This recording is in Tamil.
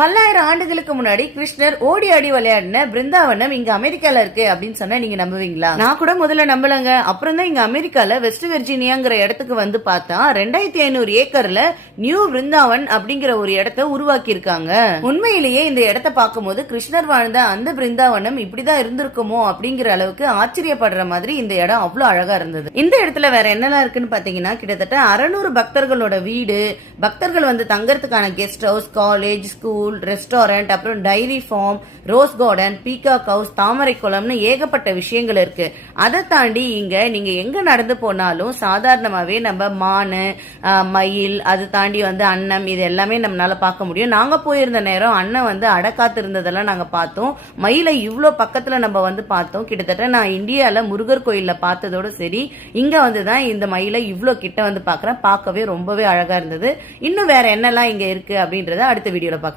பல்லாயிரம் ஆண்டுகளுக்கு முன்னாடி கிருஷ்ணர் ஓடி ஆடி விளையாடின பிருந்தாவனம் இங்க அமெரிக்கால இருக்கு அப்படின்னு சொன்னா நீங்க நம்புவீங்களா? நான் கூட முதல்ல நம்பலங்க. அப்புறம் தான் இங்க அமெரிக்கால வெஸ்ட் வெர்ஜீனியாங்கிற இடத்துக்கு வந்து பார்த்தா 2500 ஏக்கர்ல நியூ பிருந்தாவன் அப்படிங்கிற ஒரு இடத்த உருவாக்கி இருக்காங்க. உண்மையிலேயே இந்த இடத்த பார்க்கும்போது கிருஷ்ணர் வாழ்ந்த அந்த பிருந்தாவனம் இப்படிதான் இருந்திருக்குமோ அப்படிங்கிற அளவுக்கு ஆச்சரியப்படுற மாதிரி இந்த இடம் அவ்வளவு அழகா இருந்தது. இந்த இடத்துல வேற என்னெல்லாம் இருக்குன்னு பாத்தீங்கன்னா கிட்டத்தட்ட 600 பக்தர்களோட வீடு, பக்தர்கள் வந்து தங்கறதுக்கான guest house, college, school, restaurant, அப்புறம் dairy farm, rose garden, peacock house, தாமரை குளம்னு ஏகப்பட்ட விஷயங்கள் இருக்கு. அதை தாண்டி இங்க நீங்க எங்க நடந்து போனாலும் சாதாரணமாவே நம்ம மானு, மயில், அது தாண்டி வந்து அன்னம், இது எல்லாமே நம்மளால பார்க்க முடியும். நாங்க போயிருந்த நேரம் அண்ணன் வந்து அடக்காத்து இருந்ததெல்லாம் நாங்க பார்த்தோம். மயிலை இவ்வளோ பக்கத்துல நம்ம வந்து பார்த்தோம். கிட்டத்தட்ட நான் இந்தியால முருகர் கோயில்ல பார்த்ததோட சரி, இங்க வந்துதான் இந்த மயிலை இவ்வளோ கிட்ட வந்து பாக்குறேன். பார்க்கவே ரொம்பவே அழகா இருந்தது. இன்னும் வேற என்னெல்லாம் இங்க இருக்கு அப்படின்றத அடுத்த வீடியோல பார்க்கலாம்.